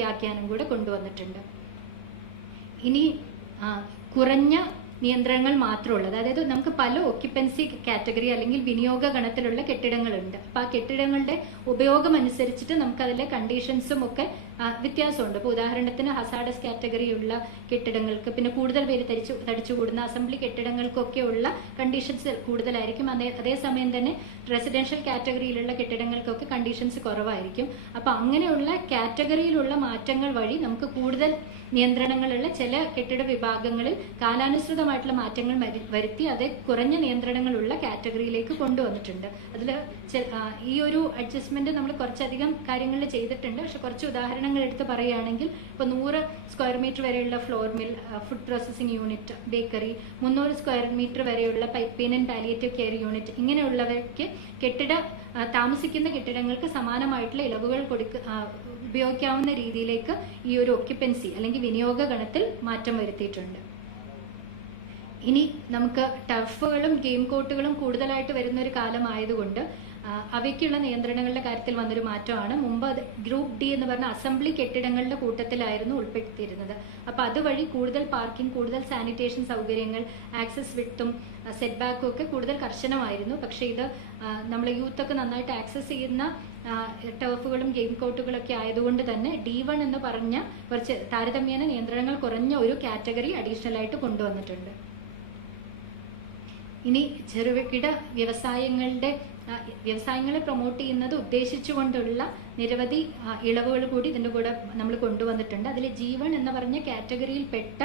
വ്യാഖ്യാനം കൂടെ കൊണ്ടുവന്നിട്ടുണ്ട്. ഇനി കുറഞ്ഞ നിയന്ത്രണങ്ങൾ മാത്രമുള്ളത്. അതായത് നമുക്ക് പല ഓക്യുപ്പൻസി കാറ്റഗറി അല്ലെങ്കിൽ വിനിയോഗ ഗണത്തിലുള്ള കെട്ടിടങ്ങളുണ്ട്. അപ്പൊ ആ കെട്ടിടങ്ങളുടെ ഉപയോഗം അനുസരിച്ചിട്ട് നമുക്ക് അതിലെ കണ്ടീഷൻസും ഒക്കെ വ്യത്യാസമുണ്ട്. ഇപ്പോൾ ഉദാഹരണത്തിന് ഹസാഡസ് കാറ്റഗറിയുള്ള കെട്ടിടങ്ങൾക്ക് പിന്നെ കൂടുതൽ പേര് തരിച്ചു തടിച്ചുകൂടുന്ന അസംബ്ലി കെട്ടിടങ്ങൾക്കൊക്കെ ഉള്ള കണ്ടീഷൻസ് കൂടുതലായിരിക്കും. അതേ അതേസമയം തന്നെ റെസിഡൻഷ്യൽ കാറ്റഗറിയിലുള്ള കെട്ടിടങ്ങൾക്കൊക്കെ കണ്ടീഷൻസ് കുറവായിരിക്കും. അപ്പൊ അങ്ങനെയുള്ള കാറ്റഗറിയിലുള്ള മാറ്റങ്ങൾ വഴി നമുക്ക് കൂടുതൽ നിയന്ത്രണങ്ങളുള്ള ചില കെട്ടിട വിഭാഗങ്ങളിൽ കാലാനുസൃതമായിട്ടുള്ള മാറ്റങ്ങൾ വരുത്തി അത് കുറഞ്ഞ നിയന്ത്രണങ്ങളുള്ള കാറ്റഗറിയിലേക്ക് കൊണ്ടുവന്നിട്ടുണ്ട്. അതിൽ ഈ ഒരു അഡ്ജസ്റ്റ്മെന്റ് നമ്മൾ കുറച്ചധികം കാര്യങ്ങളിൽ ചെയ്തിട്ടുണ്ട്. പക്ഷെ കുറച്ച് ഉദാഹരണങ്ങൾ എടുത്ത് പറയുകയാണെങ്കിൽ ഇപ്പൊ നൂറ് സ്ക്വയർ മീറ്റർ വരെയുള്ള flour mill food processing unit bakery മുന്നൂറ് സ്ക്വയർ മീറ്റർ വരെയുള്ള പൈപ്പീൻ ആൻഡ് പാലിയേറ്റീവ് കെയർ യൂണിറ്റ് ഇങ്ങനെയുള്ളവയ്ക്ക് കെട്ടിട താമസിക്കുന്ന കെട്ടിടങ്ങൾക്ക് സമാനമായിട്ടുള്ള ഇളവുകൾ കൊടുക്ക ഉപയോഗിക്കാവുന്ന രീതിയിലേക്ക് ഈ ഒരു ഒക്യുപ്പൻസി അല്ലെങ്കിൽ വിനിയോഗ ഗണത്തിൽ മാറ്റം വരുത്തിയിട്ടുണ്ട്. ഇനി നമുക്ക് ടർഫുകളും ഗെയിം കോട്ടുകളും കൂടുതലായിട്ട് വരുന്ന ഒരു കാലമായതുകൊണ്ട് അവയ്ക്കുള്ള നിയന്ത്രണങ്ങളുടെ കാര്യത്തിൽ വന്നൊരു മാറ്റമാണ്. മുമ്പ് അത് ഗ്രൂപ്പ് ഡി എന്ന് പറഞ്ഞ അസംബ്ലി കെട്ടിടങ്ങളുടെ കൂട്ടത്തിലായിരുന്നു ഉൾപ്പെടുത്തിയിരുന്നത്. അപ്പൊ അതുവഴി കൂടുതൽ പാർക്കിംഗ് കൂടുതൽ സാനിറ്റേഷൻ സൗകര്യങ്ങൾ ആക്സസ് വിട്ടും സെറ്റ് ബാക്കും ഒക്കെ കൂടുതൽ കർശനമായിരുന്നു. പക്ഷെ ഇത് നമ്മൾ യൂത്ത് ഒക്കെ നന്നായിട്ട് ആക്സസ് ചെയ്യുന്ന ടേഫുകളും ഗെയിം കോർട്ടുകളൊക്കെ ആയതുകൊണ്ട് തന്നെ ഡി വൺ എന്ന് പറഞ്ഞ കുറച്ച് താരതമ്യേന നിയന്ത്രണങ്ങൾ കുറഞ്ഞ ഒരു കാറ്റഗറി അഡീഷണൽ ആയിട്ട് കൊണ്ടുവന്നിട്ടുണ്ട്. ഇനി ചെറുകിട വ്യവസായങ്ങളുടെ വ്യവസായങ്ങളെ പ്രൊമോട്ട് ചെയ്യുന്നത് ഉദ്ദേശിച്ചുകൊണ്ടുള്ള നിരവധി ഇളവുകൾ കൂടി ഇതിന്റെ കൂടെ നമ്മൾ കൊണ്ടുവന്നിട്ടുണ്ട്. അതിൽ ജീവൻ എന്ന് പറഞ്ഞ കാറ്റഗറിയിൽപ്പെട്ട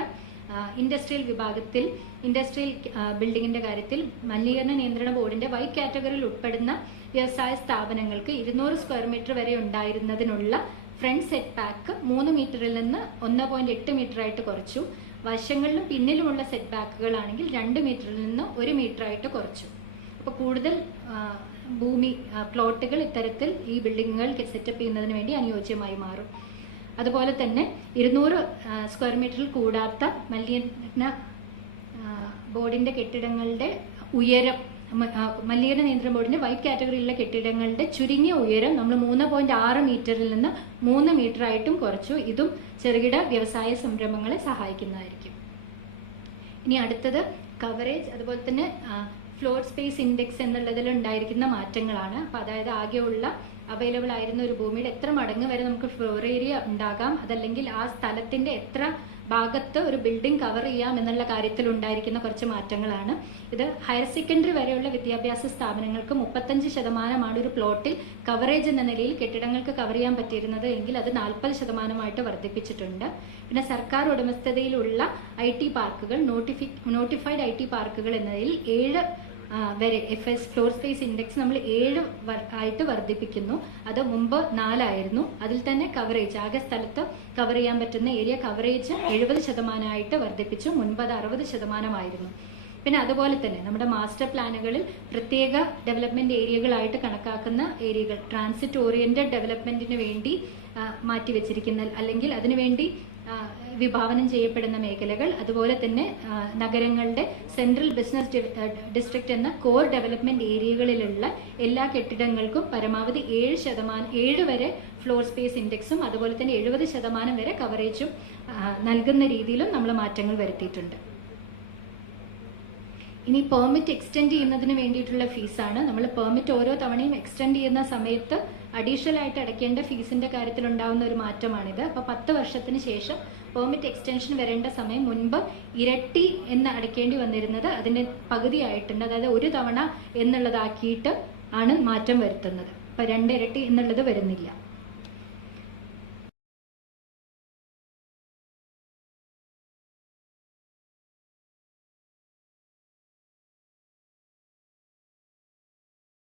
ഇൻഡസ്ട്രിയൽ വിഭാഗത്തിൽ ഇൻഡസ്ട്രിയൽ ബിൽഡിങ്ങിന്റെ കാര്യത്തിൽ മലിനീകരണ നിയന്ത്രണ ബോർഡിന്റെ വൈ കാറ്റഗറിയിൽ ഉൾപ്പെടുന്ന വ്യവസായ സ്ഥാപനങ്ങൾക്ക് ഇരുന്നൂറ് സ്ക്വയർ മീറ്റർ വരെ ഉണ്ടായിരുന്നതിനുള്ള ഫ്രണ്ട് സെറ്റ് ബാക്ക് മൂന്ന് മീറ്ററിൽ നിന്ന് ഒന്ന് പോയിന്റ് എട്ട് മീറ്റർ ആയിട്ട് കുറച്ചു. വശങ്ങളിലും പിന്നിലുമുള്ള സെറ്റ് ബാക്കുകളാണെങ്കിൽ രണ്ട് മീറ്ററിൽ നിന്ന് ഒരു മീറ്റർ ആയിട്ട് കുറച്ചു. അപ്പോൾ കൂടുതൽ ഭൂമി പ്ലോട്ടുകൾ ഇത്തരത്തിൽ ഈ ബിൽഡിങ്ങുകൾ സെറ്റപ്പ് ചെയ്യുന്നതിന് വേണ്ടി അനുയോജ്യമായി മാറും. അതുപോലെ തന്നെ ഇരുന്നൂറ് സ്ക്വയർ മീറ്ററിൽ കൂടാത്ത മലിന ബോർഡിന്റെ കെട്ടിടങ്ങളുടെ ഉയരം മലിന നിയന്ത്രണ ബോർഡിന്റെ വൈറ്റ് കാറ്റഗറിയിലുള്ള കെട്ടിടങ്ങളുടെ ചുരുങ്ങിയ ഉയരം നമ്മൾ മൂന്ന് പോയിന്റ് ആറ് മീറ്ററിൽ നിന്ന് മൂന്ന് മീറ്റർ ആയിട്ടും കുറച്ചു. ഇതും ചെറുകിട വ്യവസായ സംരംഭങ്ങളെ സഹായിക്കുന്നതായിരിക്കും. ഇനി അടുത്തത് കവറേജ് അതുപോലെ തന്നെ ഫ്ലോർ സ്പേസ് ഇൻഡെക്സ് എന്നുള്ളതിൽ ഉണ്ടായിരിക്കുന്ന മാറ്റങ്ങളാണ്. അപ്പൊ അതായത് ആകെയുള്ള അവൈലബിൾ ആയിരുന്ന ഒരു ഭൂമിയുടെ എത്ര മടങ്ങ് വരെ നമുക്ക് ഫ്ലോർ ഏരിയ ഉണ്ടാകാം അതല്ലെങ്കിൽ ആ സ്ഥലത്തിന്റെ എത്ര ഭാഗത്ത് ഒരു ബിൽഡിംഗ് കവർ ചെയ്യാം എന്നുള്ള കാര്യത്തിൽ ഉണ്ടായിരിക്കുന്ന കുറച്ച് മാറ്റങ്ങളാണ്. ഇത് ഹയർ സെക്കൻഡറി വരെയുള്ള വിദ്യാഭ്യാസ സ്ഥാപനങ്ങൾക്ക് മുപ്പത്തഞ്ച് ശതമാനമാണ് ഒരു പ്ലോട്ടിൽ കവറേജ് എന്ന നിലയിൽ കെട്ടിടങ്ങൾക്ക് കവർ ചെയ്യാൻ പറ്റിയിരുന്നത് എങ്കിൽ അത് നാൽപ്പത് ശതമാനമായിട്ട് വർദ്ധിപ്പിച്ചിട്ടുണ്ട്. പിന്നെ സർക്കാർ ഉടമസ്ഥതയിലുള്ള ഐ ടി പാർക്കുകൾ നോട്ടിഫി നോട്ടിഫൈഡ് ഐ ടി പാർക്കുകൾ എന്നതിൽ ഏഴ് വരെ F S floor space index നമ്മൾ ഏഴ് ആയിട്ട് വർദ്ധിപ്പിക്കുന്നു. അത് മുമ്പ് നാലായിരുന്നു. അതിൽ തന്നെ കവറേജ് ആകെ സ്ഥലത്ത് കവർ ചെയ്യാൻ പറ്റുന്ന ഏരിയ കവറേജ് എഴുപത് ശതമാനമായിട്ട് വർദ്ധിപ്പിച്ചു. മുൻപ് അത് അറുപത് ശതമാനമായിരുന്നു. പിന്നെ അതുപോലെ തന്നെ നമ്മുടെ മാസ്റ്റർ പ്ലാനുകളിൽ പ്രത്യേക ഡെവലപ്മെന്റ് ഏരിയകളായിട്ട് കണക്കാക്കുന്ന ഏരിയകൾ ട്രാൻസിറ്റ് ഓറിയന്റഡ് ഡെവലപ്മെന്റിന് വേണ്ടി മാറ്റി മാറ്റിവെച്ചിരിക്കുന്ന അല്ലെങ്കിൽ അതിനുവേണ്ടി വിഭാവനം ചെയ്യപ്പെടുന്ന മേഖലകൾ അതുപോലെ തന്നെ നഗരങ്ങളുടെ സെൻട്രൽ ബിസിനസ് ഡിസ്ട്രിക്ട് എന്ന കോർ ഡെവലപ്മെന്റ് ഏരിയകളിലുള്ള എല്ലാ കെട്ടിടങ്ങൾക്കും പരമാവധി ഏഴ് ശതമാനം ഏഴ് വരെ ഫ്ലോർ സ്പേസ് ഇൻഡെക്സും അതുപോലെ തന്നെ എഴുപത് ശതമാനം വരെ കവറേജും നൽകുന്ന രീതിയിലും നമ്മൾ മാറ്റങ്ങൾ വരുത്തിയിട്ടുണ്ട്. ഇനി പെർമിറ്റ് എക്സ്റ്റെൻഡ് ചെയ്യുന്നതിന് വേണ്ടിയിട്ടുള്ള ഫീസാണ് നമ്മൾ പെർമിറ്റ് ഓരോ തവണയും എക്സ്റ്റെൻഡ് ചെയ്യുന്ന സമയത്ത് അഡീഷണൽ ആയിട്ട് അടയ്ക്കേണ്ട ഫീസിന്റെ കാര്യത്തിൽ ഉണ്ടാകുന്ന ഒരു മാറ്റമാണിത്. അപ്പോൾ പത്ത് വർഷത്തിന് ശേഷം പെർമിറ്റ് എക്സ്റ്റൻഷൻ വരേണ്ട സമയം മുൻപ് ഇരട്ടി എന്ന് അടയ്ക്കേണ്ടി വന്നിരുന്നത് അതിന്റെ പകുതിയായിട്ടുണ്ട്. അതായത് ഒരു തവണ എന്നുള്ളതാക്കിയിട്ട് ആണ് മാറ്റം വരുത്തുന്നത്. അപ്പോൾ രണ്ട് ഇരട്ടി എന്നുള്ളത് വരുന്നില്ല.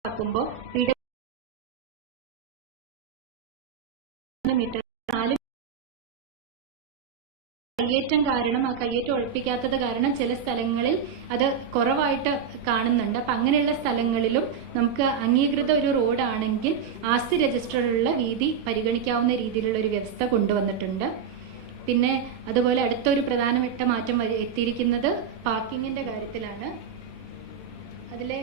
ആക്കുമ്പോൾ കയ്യേറ്റം കാരണം ആ കയ്യേറ്റം ഒഴിപ്പിക്കാത്തത് കാരണം ചില സ്ഥലങ്ങളിൽ അത് കുറവായിട്ട് കാണുന്നുണ്ട്. അപ്പൊ അങ്ങനെയുള്ള സ്ഥലങ്ങളിലും നമുക്ക് അംഗീകൃത ഒരു റോഡാണെങ്കിൽ ആസ്തി രജിസ്റ്ററിലുള്ള വീതി പരിഗണിക്കാവുന്ന രീതിയിലുള്ള ഒരു വ്യവസ്ഥ കൊണ്ടുവന്നിട്ടുണ്ട്. പിന്നെ അതുപോലെ അടുത്തൊരു പ്രധാനപ്പെട്ട മാറ്റം എത്തിയിരിക്കുന്നത് പാർക്കിങ്ങിന്റെ കാര്യത്തിലാണ്. അതിലെ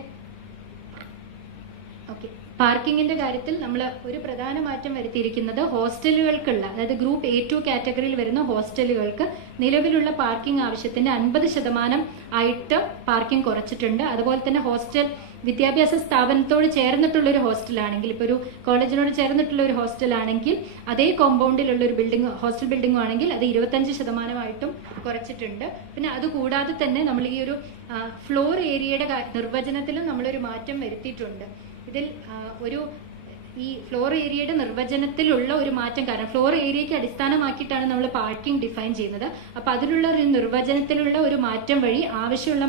ഓക്കെ. പാർക്കിങ്ങിന്റെ കാര്യത്തിൽ നമ്മൾ ഒരു പ്രധാന മാറ്റം വരുത്തിയിരിക്കുന്നത് ഹോസ്റ്റലുകൾക്കുള്ള അതായത് ഗ്രൂപ്പ് എ ടു കാറ്റഗറിയിൽ വരുന്ന ഹോസ്റ്റലുകൾക്ക് നിലവിലുള്ള പാർക്കിംഗ് ആവശ്യത്തിന്റെ അൻപത് ശതമാനം ആയിട്ട് പാർക്കിംഗ് കുറച്ചിട്ടുണ്ട്. അതുപോലെ തന്നെ ഹോസ്റ്റൽ വിദ്യാഭ്യാസ സ്ഥാപനത്തോട് ചേർന്നിട്ടുള്ള ഒരു ഹോസ്റ്റലാണെങ്കിൽ ഇപ്പോൾ ഒരു കോളേജിനോട് ചേർന്നിട്ടുള്ള ഒരു ഹോസ്റ്റലാണെങ്കിൽ അതേ കോമ്പൗണ്ടിലുള്ള ഒരു ബിൽഡിംഗ് ഹോസ്റ്റൽ ബിൽഡിംഗ് ആണെങ്കിൽ അത് ഇരുപത്തഞ്ച് ശതമാനമായിട്ടും കുറച്ചിട്ടുണ്ട്. പിന്നെ അതുകൂടാതെ തന്നെ നമ്മൾ ഈ ഒരു ഫ്ലോർ ഏരിയയുടെ നിർവചനത്തിലും നമ്മളൊരു മാറ്റം വരുത്തിയിട്ടുണ്ട്. ഇതിൽ ഒരു ഈ ഫ്ലോർ ഏരിയയുടെ നിർവചനത്തിലുള്ള ഒരു മാറ്റം കാരണം ഫ്ലോർ ഏരിയയ്ക്ക് അടിസ്ഥാനമാക്കിയിട്ടാണ് നമ്മൾ പാർക്കിംഗ് ഡിഫൈൻ ചെയ്യുന്നത്. അപ്പൊ അതിലുള്ള ഒരു നിർവചനത്തിലുള്ള ഒരു മാറ്റം വഴി ആവശ്യമുള്ള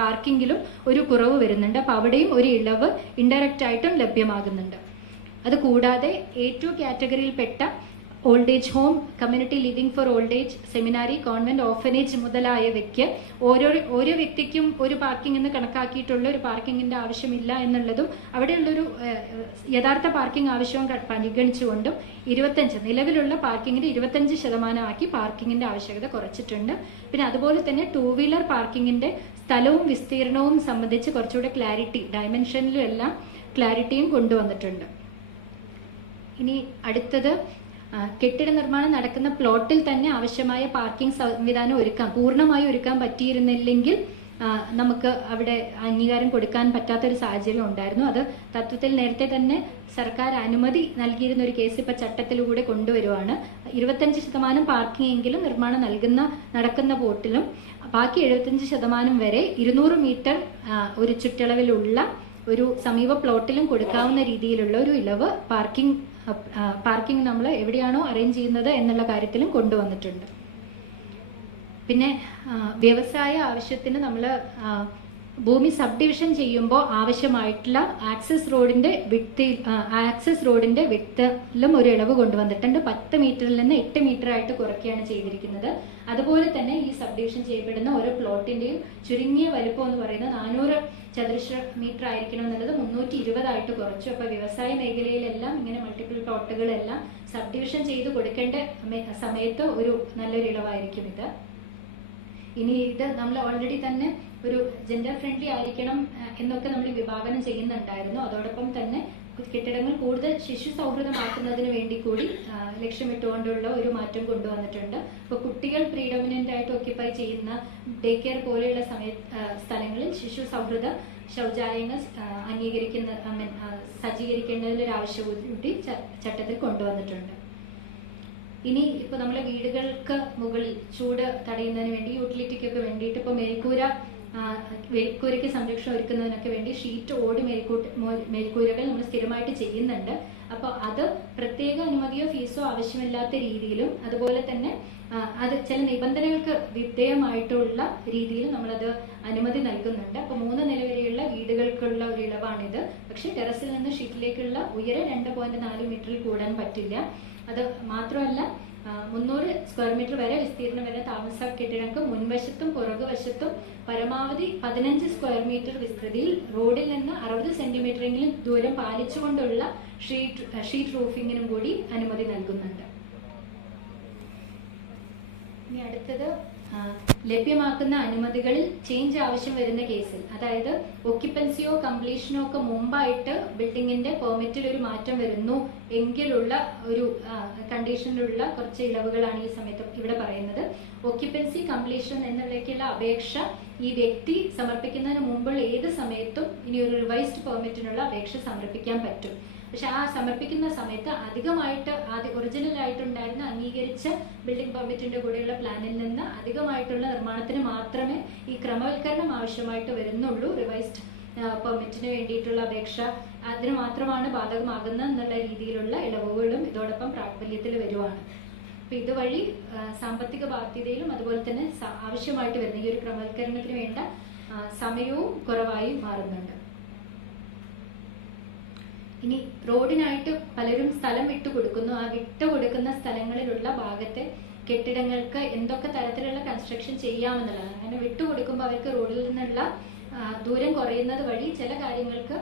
പാർക്കിംഗിലും ഒരു കുറവ് വരുന്നുണ്ട്. അപ്പൊ അവിടെയും ഒരു ഇളവ് ഇൻഡയറക്റ്റ് ആയിട്ടും ലഭ്യമാകുന്നുണ്ട്. അത് കൂടാതെ A two കാറ്റഗറിയിൽപ്പെട്ട old age home community living for old age seminary convent orphanage മുതലായവയ്ക്ക് ഓരോ ഓരോ വ്യക്തിക്കും ഒരു പാർക്കിംഗ് എന്ന് കണക്കാക്കിയിട്ടുള്ള ഒരു പാർക്കിങ്ങിന്റെ ആവശ്യമില്ല എന്നുള്ളതും അവിടെയുള്ളൊരു യഥാർത്ഥ പാർക്കിംഗ് ആവശ്യവും പരിഗണിച്ചുകൊണ്ടും ഇരുപത്തഞ്ച് നിലവിലുള്ള പാർക്കിങ്ങിന്റെ ഇരുപത്തഞ്ച് ശതമാനമാക്കി പാർക്കിങ്ങിന്റെ ആവശ്യകത കുറച്ചിട്ടുണ്ട്. പിന്നെ അതുപോലെ തന്നെ ടൂ വീലർ പാർക്കിങ്ങിന്റെ സ്ഥലവും വിസ്തീർണവും സംബന്ധിച്ച് കുറച്ചുകൂടെ ക്ലാരിറ്റി ഡയമെൻഷനിലും എല്ലാം ക്ലാരിറ്റിയും കൊണ്ടുവന്നിട്ടുണ്ട്. ഇനി അടുത്തത് കെട്ടിട നിർമ്മാണം നടക്കുന്ന പ്ലോട്ടിൽ തന്നെ ആവശ്യമായ പാർക്കിംഗ് സംവിധാനം ഒരുക്കാം. പൂർണമായി ഒരുക്കാൻ പറ്റിയിരുന്നില്ലെങ്കിൽ നമുക്ക് അവിടെ അംഗീകാരം കൊടുക്കാൻ പറ്റാത്തൊരു സാഹചര്യം ഉണ്ടായിരുന്നു. അത് തത്വത്തിൽ നേരത്തെ തന്നെ സർക്കാർ അനുമതി നൽകിയിരുന്ന ഒരു കേസ് ഇപ്പൊ ചട്ടത്തിലൂടെ കൊണ്ടുവരുവാണ്. ഇരുപത്തഞ്ച് ശതമാനം പാർക്കിംഗ് എങ്കിലും നിർമ്മാണം നൽകുന്ന നടക്കുന്ന ബോട്ടിലും ബാക്കി എഴുപത്തഞ്ച് ശതമാനം വരെ ഇരുന്നൂറ് മീറ്റർ ഒരു ചുറ്റളവിലുള്ള ഒരു സമീപ പ്ലോട്ടിലും കൊടുക്കാവുന്ന രീതിയിലുള്ള ഒരു ഇളവ് പാർക്കിംഗ് പാർക്കിംഗ് നമ്മൾ എവിടെയാണോ അറേഞ്ച് ചെയ്യുന്നത് എന്നുള്ള കാര്യത്തിലും കൊണ്ടുവന്നിട്ടുണ്ട്. പിന്നെ വ്യവസായ ആവശ്യത്തിന് നമ്മൾ ഭൂമി സബ് ഡിവിഷൻ ചെയ്യുമ്പോൾ ആവശ്യമായിട്ടുള്ള ആക്സസ് റോഡിന്റെ വിട്ടിൽ ആക്സസ് റോഡിന്റെ വിട്ടിലും ഒരു ഇളവ് കൊണ്ടുവന്നിട്ടുണ്ട്. പത്ത് മീറ്ററിൽ നിന്ന് എട്ട് മീറ്റർ ആയിട്ട് കുറയ്ക്കുകയാണ് ചെയ്തിരിക്കുന്നത്. അതുപോലെ തന്നെ ഈ സബ് ഡിവിഷൻ ചെയ്യപ്പെടുന്ന ഓരോ പ്ലോട്ടിന്റെയും ചുരുങ്ങിയ വലുപ്പം എന്ന് പറയുന്നത് നാനൂറ് ചതുരശ്ര മീറ്റർ ആയിരിക്കണം എന്നുള്ളത് മുന്നൂറ്റി ഇരുപതായിട്ട് കുറച്ചു. അപ്പൊ വ്യവസായ മേഖലയിലെല്ലാം ഇങ്ങനെ മൾട്ടിപ്പിൾ പ്ലോട്ടുകളെല്ലാം സബ് ഡിവിഷൻ ചെയ്ത് കൊടുക്കേണ്ട സമയത്ത് ഒരു നല്ലൊരു ഇളവായിരിക്കും ഇത്. ഇനി ഇത് നമ്മൾ ഓൾറെഡി തന്നെ ഒരു ജെൻഡർ ഫ്രണ്ട്ലി ആയിരിക്കണം എന്നൊക്കെ നമ്മൾ വിഭാവനം ചെയ്യുന്നുണ്ടായിരുന്നു. അതോടൊപ്പം തന്നെ കെട്ടിടങ്ങൾ കൂടുതൽ ശിശു സൗഹൃദമാക്കുന്നതിന് വേണ്ടി കൂടി ലക്ഷ്യമിട്ടുകൊണ്ടുള്ള ഒരു മാറ്റം കൊണ്ടുവന്നിട്ടുണ്ട്. ഇപ്പൊ കുട്ടികൾ പ്രീഡോമിനന്റ് ആയിട്ട് ഓക്യുപ്പൈ ചെയ്യുന്ന ഡേ കെയർ പോലെയുള്ള സമയ സ്ഥലങ്ങളിൽ ശിശു സൗഹൃദ ശൗചാലയങ്ങൾ അംഗീകരിക്കുന്ന സജ്ജീകരിക്കേണ്ടതിന്റെ ഒരു ആവശ്യം കൂടി ചട്ടത്തിൽ കൊണ്ടുവന്നിട്ടുണ്ട്. ഇനി ഇപ്പൊ നമ്മളെ വീടുകൾക്ക് മുകളിൽ ചൂട് തടയുന്നതിന് വേണ്ടി യൂട്ടിലിറ്റിക്കൊക്കെ വേണ്ടിയിട്ട് ഇപ്പൊ മേൽക്കൂര മേൽക്കൂരയ്ക്ക് സംരക്ഷണം ഒരുക്കുന്നതിനൊക്കെ വേണ്ടി ഷീറ്റ് ഓടി മേൽക്കൂട്ട് മേൽക്കൂരകൾ നമ്മൾ സ്ഥിരമായിട്ട് ചെയ്യുന്നുണ്ട്. അപ്പോൾ അത് പ്രത്യേക അനുമതിയോ ഫീസോ ആവശ്യമില്ലാത്ത രീതിയിലും അതുപോലെ തന്നെ അത് ചില നിബന്ധനകൾക്ക് വിധേയമായിട്ടുള്ള രീതിയിൽ നമ്മളത് അനുമതി നൽകുന്നുണ്ട്. അപ്പോൾ മൂന്ന് നില വരെയുള്ള വീടുകൾക്കുള്ള ഒരു ഇളവാണിത്. പക്ഷേ ടെറസിൽ നിന്ന് ഷീറ്റിലേക്കുള്ള ഉയരം രണ്ട് പോയിന്റ് നാല് മീറ്ററിൽ കൂടാൻ പറ്റില്ല. അത് മാത്രമല്ല മുന്നൂറ് സ്ക്വയർ മീറ്റർ വരെ വിസ്തീർണം വരെ താമസ കെട്ടിടങ്ങൾക്ക് മുൻവശത്തും പുറകുവശത്തും പരമാവധി പതിനഞ്ച് സ്ക്വയർ മീറ്റർ വിസ്തൃതിയിൽ റോഡിൽ നിന്ന് അറുപത് സെന്റിമീറ്ററെങ്കിലും ദൂരം പാലിച്ചുകൊണ്ടുള്ള ഷീറ്റ് ഷീറ്റ് റൂഫിങ്ങിനും കൂടി അനുമതി നൽകുന്നുണ്ട്. ഇനി അടുത്തത് ലഭ്യമാക്കുന്ന അനുമതികളിൽ ചേഞ്ച് ആവശ്യം വരുന്ന കേസിൽ അതായത് ഒക്യുപ്പൻസിയോ കംപ്ലീഷനോ ഒക്കെ മുമ്പായിട്ട് ബിൽഡിങ്ങിന്റെ പെർമിറ്റിൽ ഒരു മാറ്റം വരുന്നു എങ്കിലുള്ള ഒരു കണ്ടീഷനിലുള്ള കുറച്ച് ഇളവുകളാണ് ഈ സമയത്ത് ഇവിടെ പറയുന്നത്. ഒക്യുപ്പൻസി കംപ്ലീഷൻ എന്നുള്ളേക്കുള്ള അപേക്ഷ ഈ വ്യക്തി സമർപ്പിക്കുന്നതിന് മുമ്പുള്ള ഏത് സമയത്തും ഇനി ഒരു റിവൈസ്ഡ് പെർമിറ്റിനുള്ള അപേക്ഷ സമർപ്പിക്കാൻ പറ്റും. പക്ഷെ ആ സമർപ്പിക്കുന്ന സമയത്ത് അധികമായിട്ട് ആദ്യ ഒറിജിനൽ ആയിട്ടുണ്ടായിരുന്ന അംഗീകരിച്ച ബിൽഡിംഗ് പെർമിറ്റിന്റെ കൂടെയുള്ള പ്ലാനിൽ നിന്ന് അധികമായിട്ടുള്ള നിർമ്മാണത്തിന് മാത്രമേ ഈ ക്രമവൽക്കരണം ആവശ്യമായിട്ട് വരുന്നുള്ളൂ റിവൈസ്ഡ് പെർമിറ്റിന് വേണ്ടിയിട്ടുള്ള അപേക്ഷ. അതിന് മാത്രമാണ് ബാധകമാകുന്നത് എന്നുള്ള രീതിയിലുള്ള ഇളവുകളും ഇതോടൊപ്പം പ്രാബല്യത്തിൽ വരുവാണ്. അപ്പൊ ഇതുവഴി സാമ്പത്തിക ബാധ്യതയിലും അതുപോലെ തന്നെ ആവശ്യമായിട്ട് വരുന്ന ഈ ഒരു ക്രമവൽക്കരണത്തിന് വേണ്ട സമയവും കുറവായി മാറുന്നുണ്ട്. ഇനി റോഡിനായിട്ട് പലരും സ്ഥലം വിട്ടു കൊടുക്കുന്നു. ആ വിട്ടു കൊടുക്കുന്ന സ്ഥലങ്ങളിലുള്ള ഭാഗത്തെ കെട്ടിടങ്ങൾക്ക് എന്തൊക്കെ തരത്തിലുള്ള കൺസ്ട്രക്ഷൻ ചെയ്യാമെന്നുള്ളതാണ്. അങ്ങനെ വിട്ടു കൊടുക്കുമ്പോൾ അവർക്ക് റോഡിൽ നിന്നുള്ള ദൂരം കുറയുന്നത് വഴി ചില കാര്യങ്ങൾക്ക്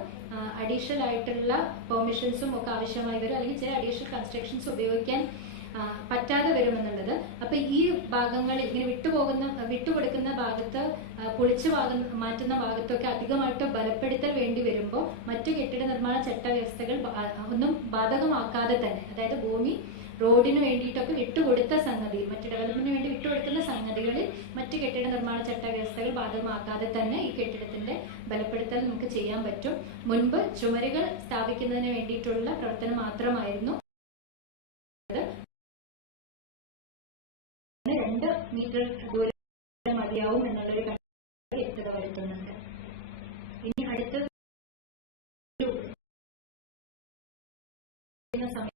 അഡീഷണൽ ആയിട്ടുള്ള പെർമിഷൻസും ഒക്കെ ആവശ്യമായി വരും. അല്ലെങ്കിൽ ചില അഡീഷണൽ കൺസ്ട്രക്ഷൻസ് ഉപയോഗിക്കാൻ പറ്റാതെ വരുമെന്നുള്ളത്. അപ്പൊ ഈ ഭാഗങ്ങളിൽ ഇങ്ങനെ വിട്ടുപോകുന്ന വിട്ടുകൊടുക്കുന്ന ഭാഗത്ത് പൊളിച്ചു ഭാഗം മാറ്റുന്ന ഭാഗത്തൊക്കെ അധികമായിട്ട് ബലപ്പെടുത്തൽ വേണ്ടി വരുമ്പോൾ മറ്റു കെട്ടിട നിർമ്മാണ ചട്ടവ്യവസ്ഥകൾ ഒന്നും ബാധകമാക്കാതെ തന്നെ അതായത് ഭൂമി റോഡിന് വേണ്ടിയിട്ടൊക്കെ വിട്ടുകൊടുത്ത സംഗതി മറ്റു ഡെവലപ്മെന്റിന് വേണ്ടി വിട്ടുകൊടുക്കുന്ന സംഗതികളിൽ മറ്റു കെട്ടിട നിർമ്മാണ ചട്ടവ്യവസ്ഥകൾ ബാധകമാക്കാതെ തന്നെ ഈ കെട്ടിടത്തിന്റെ ബലപ്പെടുത്തൽ നമുക്ക് ചെയ്യാൻ പറ്റും. മുൻപ് ചുമരുകൾ സ്ഥാപിക്കുന്നതിന് വേണ്ടിയിട്ടുള്ള പ്രവർത്തനം മാത്രമായിരുന്നു. മീറ്റർ ദൂരം മതിയാവും എന്നുള്ളൊരു വ്യക്തത വരുത്തുന്നുണ്ട്. ഇനി അടുത്ത സമയം